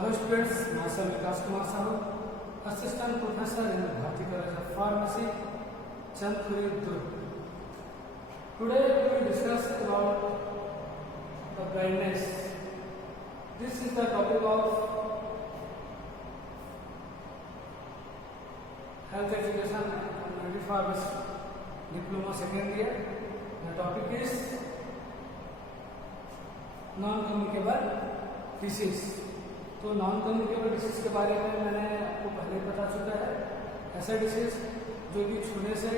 Hello students, myself Vikas Kumar Sahu, Assistant Professor in the Bharati College of Pharmacy, Chandpuri, Durg. Today we will discuss about the blindness. This is the topic of health education and pharmacy diploma second year. The topic is non-communicable disease. तो non communicable disease के बारे में मैंने आपको पहले बता चुका है। ऐसा डिसीज जो कि छूने से,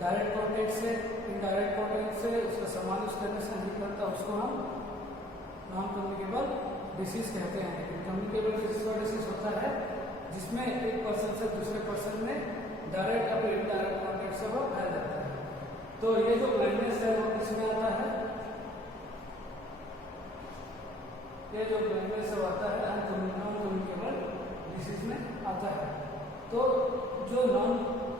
डायरेक्ट कॉन्टेक्ट से, इनडायरेक्ट कॉन्टेक्ट से उसका सामान यूज करने से नहीं करता, उसको हम नॉन कम्युनिकेबल डिसीज कहते हैं। कम्युनिकेबल डिसीज का डिसीज होता है जिसमें एक पर्सन से दूसरे पर्सन में डायरेक्ट या फिर इनडायरेक्ट कॉन्टेक्ट से वो फैल जाता है। तो ये जो ब्लाइंडनेस है वो किसमें आता है? ये जो ब्लाइंडनेस से आता है नॉन कम्युनिकेबल डिसीज में आता है। तो जो नॉन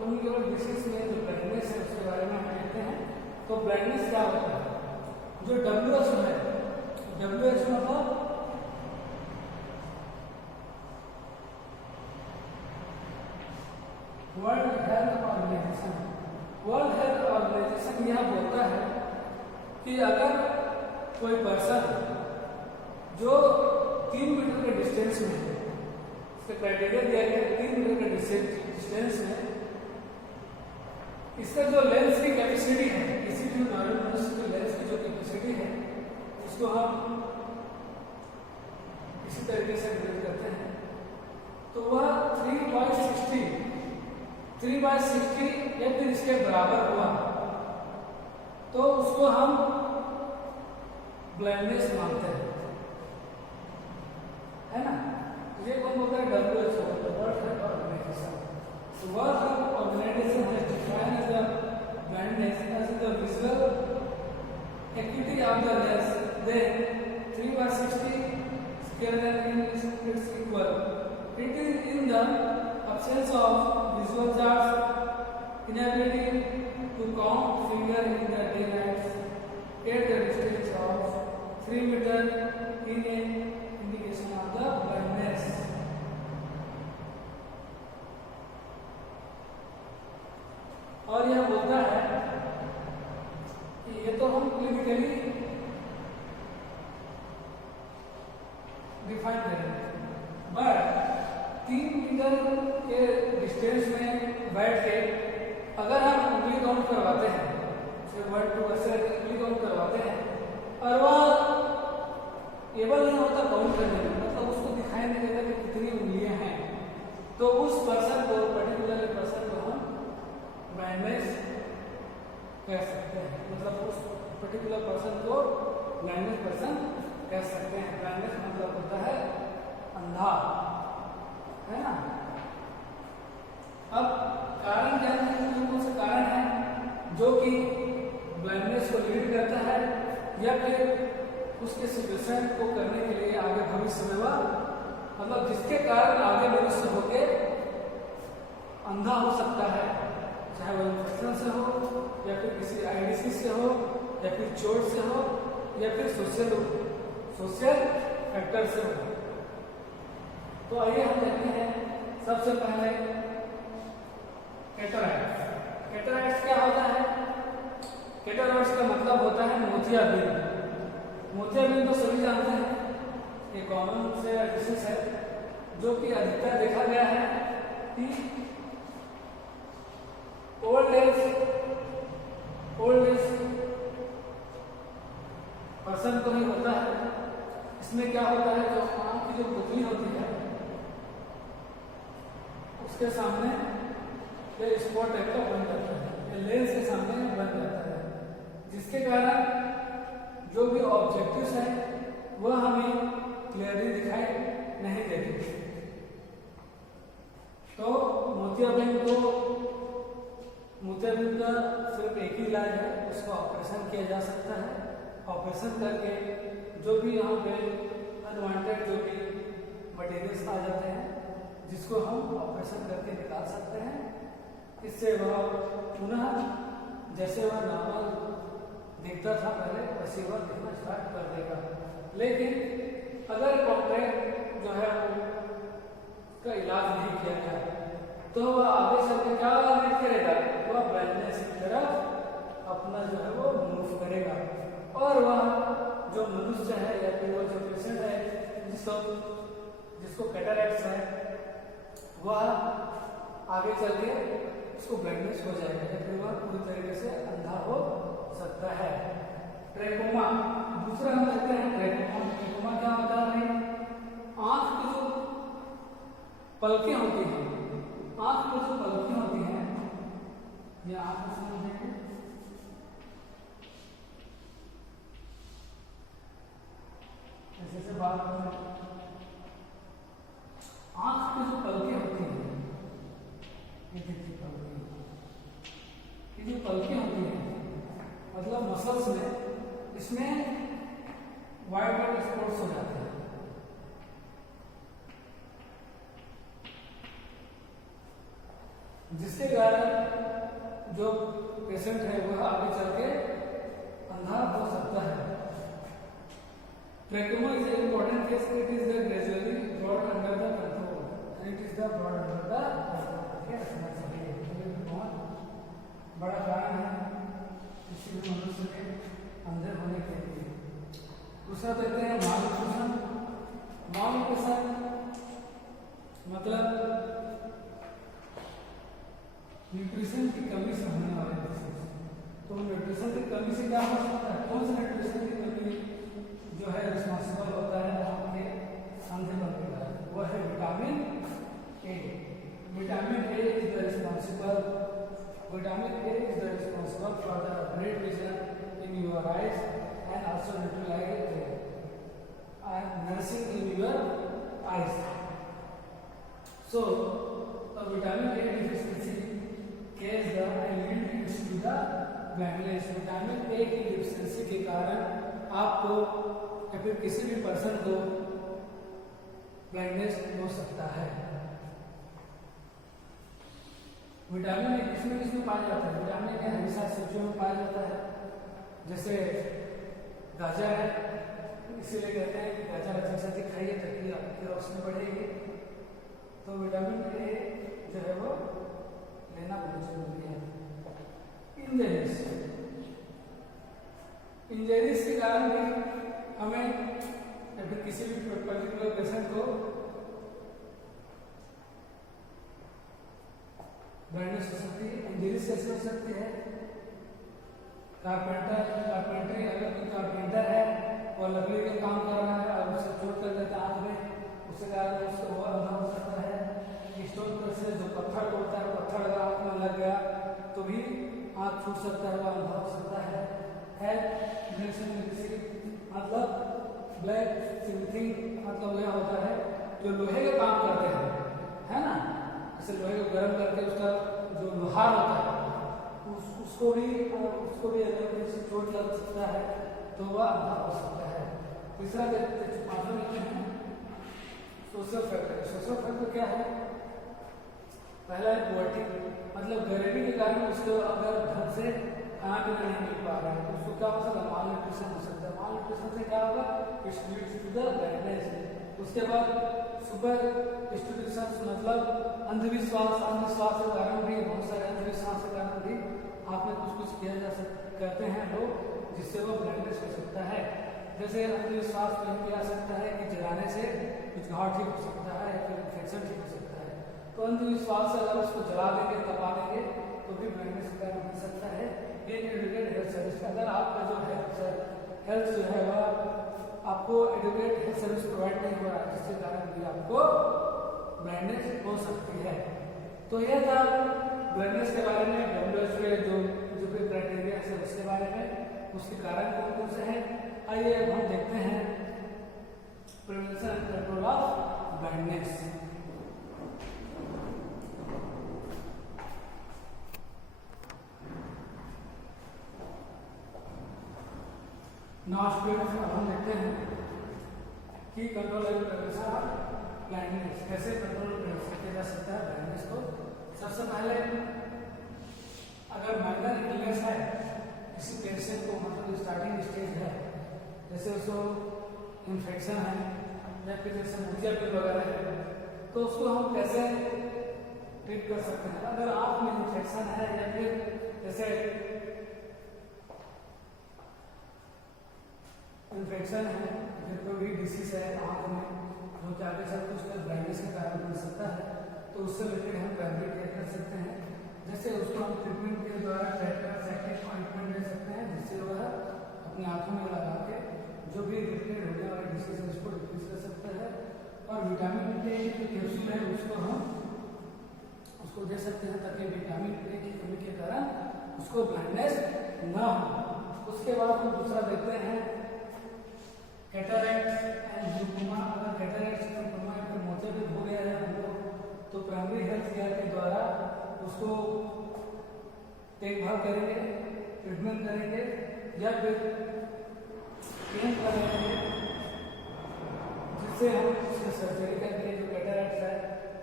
कम्युनिकेबल डिसीज में जो ब्लाइंडनेस है उसके बारे में हम कहते हैं। तो ब्लाइंडनेस क्या होता है? जो WHO है, WHO मतलब world health organisation. World health organisation यह बोलता है कि अगर कोई पर्सन जो 3 मीटर के डिस्टेंस में है, इसका क्राइटेरिया दिया गया है 3 मीटर के डिस्टेंस में, इसका जो लेंस की कैपेसिटी है, किसी भी नॉर्मल मनुष्य की लेंस की जो कैपेसिटी है उसको हम इसी तरीके से मेजर करते हैं। तो वह 3/60 या फिर इसके बराबर हुआ तो उसको हम ब्लाइंडनेस मानते हैं, है ना। ये कौन बोलता है? WHO, world health organisation. तो world health organisation has defined as the blindness as the visual acuity of the lens, then 3/60 scale length is equal. It is in the absence of visual charts, inability to count finger in the daylight at the distance of 3 meter in a indication of the blindness. और यह बोलता है कि ये तो हम clinically define करेंगे, but 3 metre के डिस्टेंस में बैठ के अगर हम उंगली काउंट करवाते हैं, 1 2 ऐसे उंगली काउंट करवाते हैं और वह एबल नहीं होता काउंट करने में, मतलब उसको दिखाई नहीं देता कि कितनी उंगलियां हैं, तो उस पर्सन को, पर्टिकुलर पर्सन को हम ब्लाइंडनेस कह सकते हैं। मतलब उस पर्टिकुलर पर्सन को ब्लाइंडनेस पर्सन कह सकते हैं। ब्लाइंडनेस मतलब होता है अंधा, है ना। अब कारण क्या है? कौन से कारण है जो कि ब्लाइंडनेस को लीड करता है या फिर उसके सिचुएशन को करने के लिए आगे भविष्य में वह, मतलब जिसके कारण आगे भविष्य होके अंधा हो सकता है, चाहे वो इन्फेक्शन से हो या फिर किसी आईडीसी से हो या फिर चोट से हो या फिर सोशल फैक्टर से हो। तो आइए हम देखते हैं सबसे पहले कैटरैक्ट। कैटरैक्ट क्या होता है? कैटरैक्ट का मतलब होता है मोतियाबिंद। मोतियाबिंद तो सभी जानते हैं, ये कॉमन से डिसीज है जो कि अधिकतर देखा गया है कि ओल्ड एज पर्सन को ही होता है। इसमें क्या होता है, जो आंख की जो पुतली होती है उसके सामने ये स्पॉट टाइप का बन जाता है, लेंस के सामने बन जाता है, जिसके कारण जो भी ऑब्जेक्टिव्स है वह हमें क्लियरली दिखाई नहीं देते। तो मोतियाबिंद का सिर्फ एक ही इलाज है, उसका ऑपरेशन किया जा सकता है। ऑपरेशन करके जो भी यहाँ पे अनवांटेड जो भी मटेरियल्स आ जाते हैं, जिसको हम ऑपरेशन करके निकाल सकते हैं, इससे वह पुनः जैसे वह नॉर्मल दिखता था पहले वैसे वह दिखना स्टार्ट कर देगा। लेकिन अगर कॉन्ट्रैक्ट जो है उसका इलाज नहीं किया गया तो वह आगे चल के क्या लीड करेगा, वह ब्लाइंडनेस की तरफ अपना जो है वो मूव करेगा। और वह जो मनुष्य है या फिर वो जो पेशेंट है जिसको कैटरैक्ट्स है, वह आगे चल के उसको ब्लाइंडनेस हो जाएगा या फिर वह पूरी तरीके से अंधा हो सकता है। ट्रैकोमा, दूसरा हम देखते हैं ट्रैकोमा। ट्रैकोमा क्या होता है, आंख की जो पलकें होती हैं, आंख में जो पलकें होती हैं, ये आंख में समझेंगे, ऐसे बात करें, आंख की जो पलकें होती हैं, ये देखिए पलकें, ये जो पलकें होती हैं मतलब मसल्स में, इसमें वाइट वाइट स्पॉट्स हो जाते हैं। जिसके कारण जो पेशेंट है वह आगे चल के अंधा हो सकता है। Trachoma is an important case. It is the gradually brought under the control. It is the brought under the control. क्या समझ सकते हैं, ये बहुत बड़ा कारण है किसी भी मनुष्य के अंधे होने के लिए। दूसरा देखते हैं मालन्यूट्रिशन। मालन्यूट्रिशन मतलब न्यूट्रिशन की कमी से होने वाले डिसीज। तो न्यूट्रिशन की कमी से क्या हो सकता है, कौन सा न्यूट्रिशन की कमी जो है रिस्पॉन्सिबल होता है आपके अंधेपन के कारण, वह है vitamin A. Vitamin A is the responsible for the great vision in your eyes and also neutralise nursing in your eyes. So vitamin A deficiency case the leads to the blindness. Vitamin A की deficiency के कारण आपको या फिर किसी भी person को blindness हो सकता है। विटामिन ए किसमें पाया जाता है, विटामिन ए हमेशा सब्जियों में पाया जाता है, जैसे गाजर है, इसीलिए कहते हैं कि गाजर अच्छे से खाइए ताकि आपकी रोशनी बढ़ेगी। तो विटामिन ए जो है वो लेना बहुत जरूरी है। इंजरीज के कारण भी हमें या फिर किसी भी पर्टिकुलर पेशेंट को ब्लाइंडनेस हो सकती है। इंजरीज कैसे हो सकती है, कारपेंटरी, अगर कोई कारपेंटर है और लकड़ी का काम कर रहा है और उसे चोट कर देता है आंख में, उसके कारण उसको वो अंधा हो सकता है। स्टोन पर से जो पत्थर होता है, पत्थर अगर आंख में लग गया तो भी आंख फूट सकता है, वो अंधा हो सकता है। मतलब ब्लैक सिंथिंग मतलब यह होता है जो लोहे का काम करते हैं, है ना, जैसे लोहे को गर्म करके उसका जो लोहार होता है उसको भी अगर किसी चोट लग सकता है तो वह अंधा हो सकता है। तीसरा देखते हैं सोशल फैक्टर। सोशल फैक्टर क्या है, पहला है पॉवर्टी, मतलब गरीबी के कारण उसको अगर ढंग से खाना पीना नहीं मिल पा रहा है तो उसको क्या हो सकता है, माल न्यूट्रिशन हो सकता है। माल न्यूट्रिशन से क्या होगा, ब्लाइंडनेस। उसके बाद सुपर स्टिट्यूशन मतलब अंधविश्वास के कारण भी, बहुत सारे अंधविश्वास के कारण भी आप में कुछ किया जा सकता कहते हैं लोग, जिससे वो ब्लाइंडनेस हो सकता है। जैसे अंधविश्वास में किया सकता है कि जलाने से कुछ घाव ठीक हो सकता है या फिर इन्फेक्शन ठीक हो सकता है। तो अंधविश्वास से अगर उसको जला देंगे, तपा देंगे तो भी ब्लाइंडनेस का कारण हो सकता है। इनएडुकेट हेल्थ सर्विस, अगर आपका जो हेल्थ जो है वह आपको एडुकेट हेल्थ सर्विस प्रोवाइड नहीं हो रहा है, जिसके कारण भी आपको ब्लाइंडनेस हो सकती है। तो यह था ब्लाइंडनेस के बारे में, WHO जो भी क्राइटेरिया है उसके बारे में, उसके कारण कौन कौन से हैं। आइए अब हम देखते हैं prevention and control of blindness. Now students, अब हम देखते हैं कि control and prevention of blindness कैसे कंट्रोल किया जा सकता है ब्लाइंडनेस को। सबसे पहले अगर माइनर इलनेस है किसी पेशेंट को, मतलब स्टार्टिंग स्टेज है, जैसे उसको इन्फेक्शन है या फिर जैसे मोतियाबिंद वगैरह है, तो उसको हम कैसे ट्रीट कर सकते हैं। अगर आँख में इन्फेक्शन है या फिर जैसे इन्फेक्शन है, फिर कोई भी डिसीज है आँख में जो कि आगे चलकर उसका ब्लाइंडनेस का कारण बन सकता है, तो उससे रिलेटेड हम प्राइमरी केयर कर सकते हैं। जैसे उसको हम ट्रीटमेंट के द्वारा ट्रीटमेंट दे सकते हैं, जिससे वह अपनी आँखों में लगा के जो भी इरिटेट होने वाले डिसीज है उसको डिक्रीज कर सकता है। और विटामिन ए की कैप्सूल है उसको दे सकते हैं, ताकि विटामिन ए की कमी के कारण उसको ब्लाइंडनेस ना हो। उसके बाद हम दूसरा देखते हैं कैटरैक्ट एंड ग्लूकोमा। अगर कैटरैक्ट ग्लूकोमा या फिर मोतियाबिंद हो गया है हमको, तो प्राइमरी हेल्थ केयर के द्वारा उसको देखभाल करेंगे, ट्रीटमेंट करेंगे या फिर कैंप लगाएंगे, जिससे हम उससे सर्जरी करके जो कैटरैक्ट है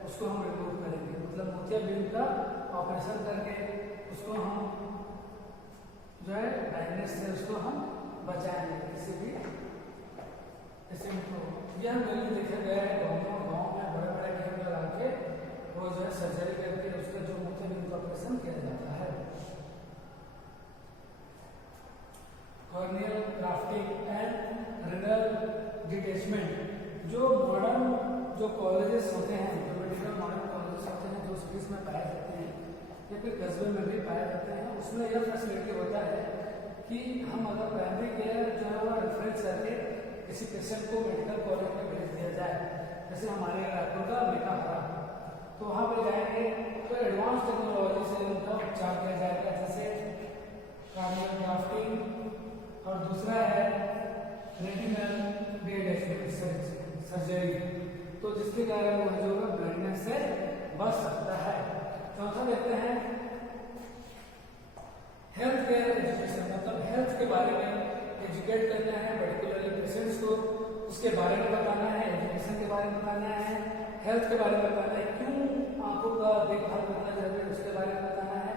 उसको हम रिमूव करेंगे। मतलब मोतियाबिंद का ऑपरेशन करके उसको हम जो है ब्लाइंडनेस से उसको हम बचाएंगे किसी भी ऐसे। यह मैंने देखा गया है गाँव में बड़े बड़े कैंप लगा के वो जो है सर्जरी करके उसका जो मोतियाबिंद का ऑपरेशन किया जाता है। Corneal grafting and renal detachment, जो मॉडर्न जो कॉलेजेस होते हैं, जो मेडिकल मॉडर्न कॉलेजेस होते हैं जो सिटीज में पाए जाते हैं या फिर कस्बे में भी पाए जाते हैं, उसमें यह फैसिलिटी होता है कि हम अगर प्राइमरी केयर जो है वो रेफरेंस करके किसी पेशेंट को मेडिकल कॉलेज में भेज दिया जाए, जैसे हमारे रायपुर का मेकाहारा, तो वहाँ पर जाएंगे तो एडवांस टेक्नोलॉजी से उनका उपचार किया जाएगा, जैसे कॉर्नियल ग्राफ्टिंग और दूसरा है रेटिनल डिटैचमेंट सर्जरी, तो जिसके कारण वो जो है ब्लाइंडनेस से बच सकता है। चौथा देखते हैं हेल्थ केयर एजुकेशन, मतलब हेल्थ के बारे में एजुकेट करना है पर्टिकुलरली पेशेंट्स को, उसके बारे में बताना है, एजुकेशन के बारे में बताना है, हेल्थ के बारे में बताना है, क्यों आंखों का देखभाल करना जरूरी है उसके बारे में बताना है,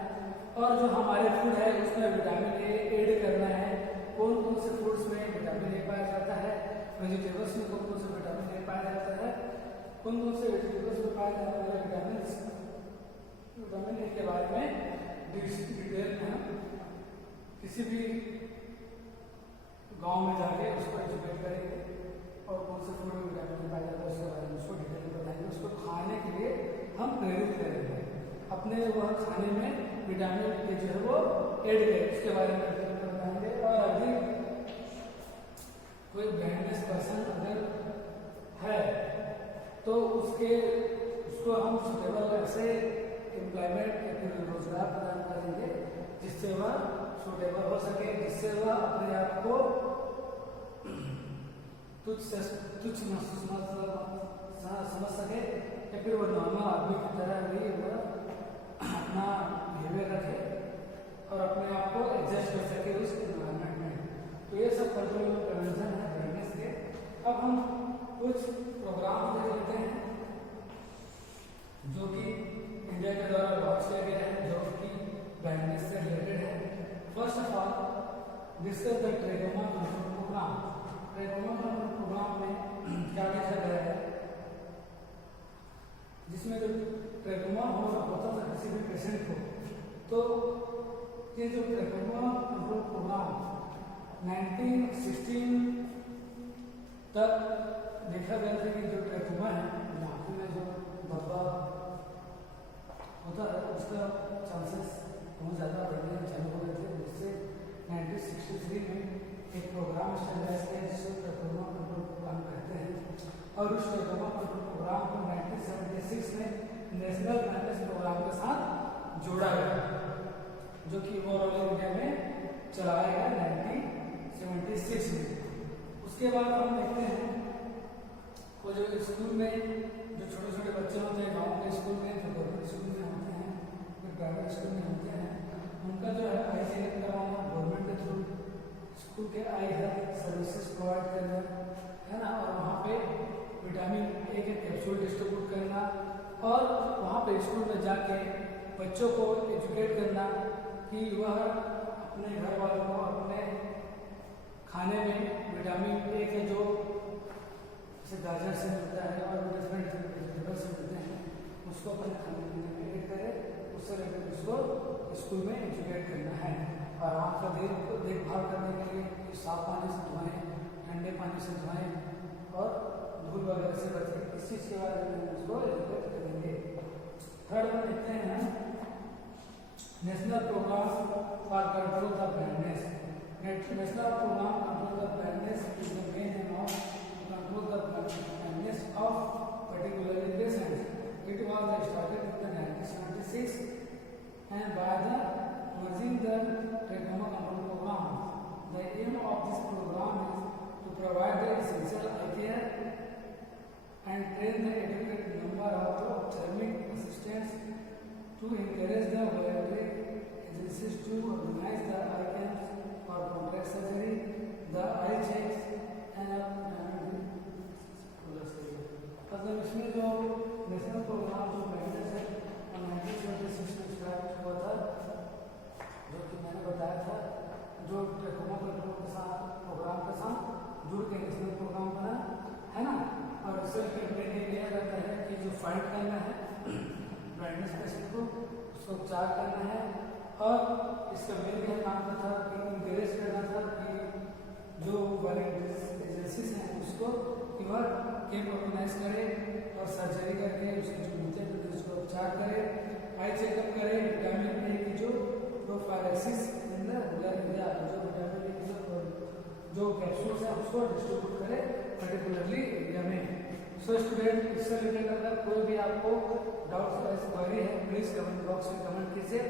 और जो हमारे फूड है उसमें विटामिन ए ऐड करना है, कौन कौन से फूड्स में विटामिन ए पाया जाता है, वेजिटेबल्स में कौन कौन से विटामिन ए पाया जाता है, कौन कौन से वेजिटेबल्स में पाया जाता है विटामिन ए के बारे में डिटेल में हम किसी भी गांव में जाके उसको एजुकेट करेंगे और कौन से फूड में विटामिन पाया जाता है उसके बारे में उसको डिटेल में बताएंगे। उसको खाने के लिए हम प्रेरित करेंगे, अपने वह खाने में विटामिन ए जो है वो ऐड करें, उसके बारे में बताएंगे। और अभी कोई ब्लाइंडनेस पर्सन अगर है तो उसको हम सुटेबल ऐसे एम्प्लॉयमेंट या फिर रोजगार प्रदान करेंगे जिससे वह सुटेबल हो सके, जिससे वह अपने आप को तुच्छ महसूस समझ सके या फिर वो नॉर्मल आदमी की तरह भी वह अपना बिहेवियर रखे और अपने आप को एडजस्ट कर सके उस एनवायरमेंट में। तो ये सब पर्टिकुलर प्रिवेंशन है ब्लाइंडनेस के। अब हम कुछ प्रोग्राम देख लेते हैं जो कि इंडिया के द्वारा लॉन्च किया गया है, जो कि ब्लाइंडनेस से रिलेटेड है। First of all discuss the trachoma control programme. Trachoma control programme में क्या देखा गया है, जिसमें जो ट्रेकोमा होता था किसी भी पेशेंट को, तो ये जो ट्रेकोमा कंट्रोल प्रोग्राम 1916 तक देखा गया था कि जो ट्रेकोमा है आंखों में जो धब्बा होता है उसका चांसेस बहुत ज़्यादा बढ़ने चालू हो गए थे, जिससे 1963 में एक प्रोग्राम स्टैंडर्डाइज किया जिसको ट्रेकोमा कंट्रोल प्रोग्राम कहते हैं। और उस ट्रेकोमा कंट्रोल प्रोग्राम को 1976 में नेशनल ब्लाइंडनेस प्रोग्राम के साथ जोड़ा गया, जो कि ओवरऑल इंडिया में चलाया गया 1976 में। उसके बाद हम देखते हैं वो जो स्कूल में जो छोटे छोटे बच्चे होते हैं गाँव के स्कूल में, जो गवर्नमेंट स्कूल में होते हैं फिर प्राइवेट स्कूल में होते हैं, उनका जो है आई चेकअप करवाना, गवर्नमेंट के थ्रू स्कूल के आई हेल्थ सर्विसेज प्रोवाइड करना है ना, और वहाँ पे विटामिन ए के कैप्सूल डिस्ट्रीब्यूट करना, और वहाँ पे स्कूल में जाके बच्चों को एजुकेट करना कि वह अपने घर वालों को अपने खाने में विटामिन ए के जो जैसे गाजर से मिलता है और डिफरेंट वेजिटेबल से मिलते हैं, उसको अपने खाने पीने में ऐड करें, उससे रिलेटेड उसको स्कूल में इंटीग्रेट करना है। और आँख का देखभाल करने के लिए साफ पानी से धोएं, ठंडे पानी से धोएं और धूल वगैरह से बचें। इस चीज़ के बारे में हम उसको एजुकेट करेंगे। थर्ड में देखते हैं national programme for control the blindness. National programme control the blindness is the main aim of control the blindness of particularly patients. It was started in the 1976 and by the merging the trachoma control program. The aim of this program is to provide the essential eye care and train the adequate number of ophthalmic assistants to encourage the voluntary agencies to organize the eye camps for complex surgery, the eye checks and मतलब इसमें जो national programme जो blindness है 1976 में start हुआ था, जो कि मैंने बताया था, जो ट्रैकोमा कंट्रोल के साथ प्रोग्राम के साथ जुड़ के नेशनल प्रोग्राम बना है ना। और इससे कंटेंट ये किया जाता है कि जो फाइट करना है ब्लाइंडनेस पेशेंट को, उसको उपचार करना है। और इसका मेन क्या काम था कि इंकरेज करना था कि जो वॉलंटियर एजेंसीज हैं उसको फीवर कैंप ऑर्गेनाइज करे और सर्जरी करके उसके जो नीचे उसको उपचार करे, आई चेकअप करे, विटामिन ए की जो prophylaxis in the rural area, जो विटामिन ए की जो कैप्सूल्स है उसको डिस्ट्रीब्यूट करे पर्टिकुलरली एरिया में। सो स्टूडेंट, इससे रिलेटेड अगर कोई भी आपको डाउट्स या क्वेरी है प्लीज कमेंट बॉक्स में कमेंट कीजिए।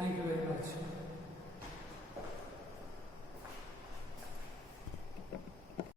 Thank you very much.